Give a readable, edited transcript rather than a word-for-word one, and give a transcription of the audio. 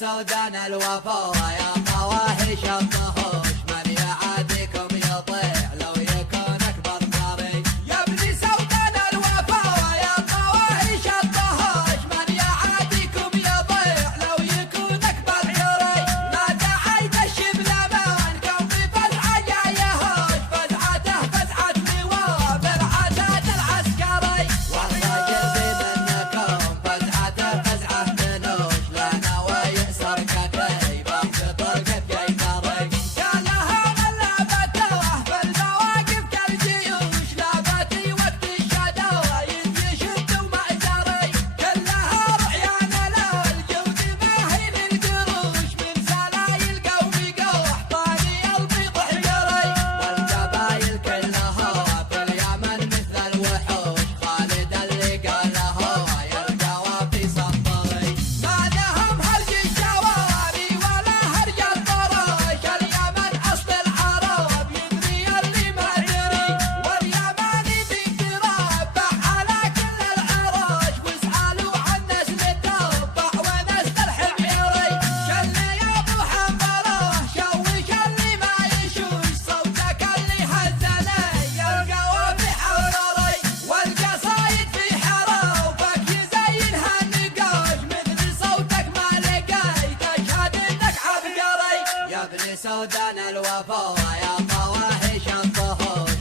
سودان الوفا يا فواحش الطهوش، من يعاديكم يطيع لو يكون اكبر ثري. يا ابني سودان الوفا يا فواحش الطهوش، من يعاديكم يطيع لو يكون اكبر ثري. ما دعيت الشبل منكم بفزعه جايهوش، فزعته فزعه لواء بالعتاد العسكري. والراجل في منكم فزعته فزعه منوش، لنا ويأسر كتيب بطرق الجيزري. كان لها غلبته في المواقف كالجيوش، لابتي وقت الشدايد يشد ومأجري. كلها رعيان للجود باهي للقروش، من سلايل قومي قوح طاني البيض حجري. والقبايل كلها في اليمن مثل الوحوش، خالد اللي قالها يرقى في سنطري. ما لهم هرج الشواري ولا هرج الطرش، اليمن اصل العرب يدري اللي ما دري. واليماني بيتربع على كل العرش، واسألوا عن نسل التبع ونسل الحميري. شل يا ابو حنبله شوش اللي ما يشوش، صوتك اللي هزني يلقى في حورري. والقصايد في حروفك يزينها النقاش، مثل صوتك ما لقيت اشهد انك عبقري. يا ابن سودان الوفا يا فواحش الطهوش،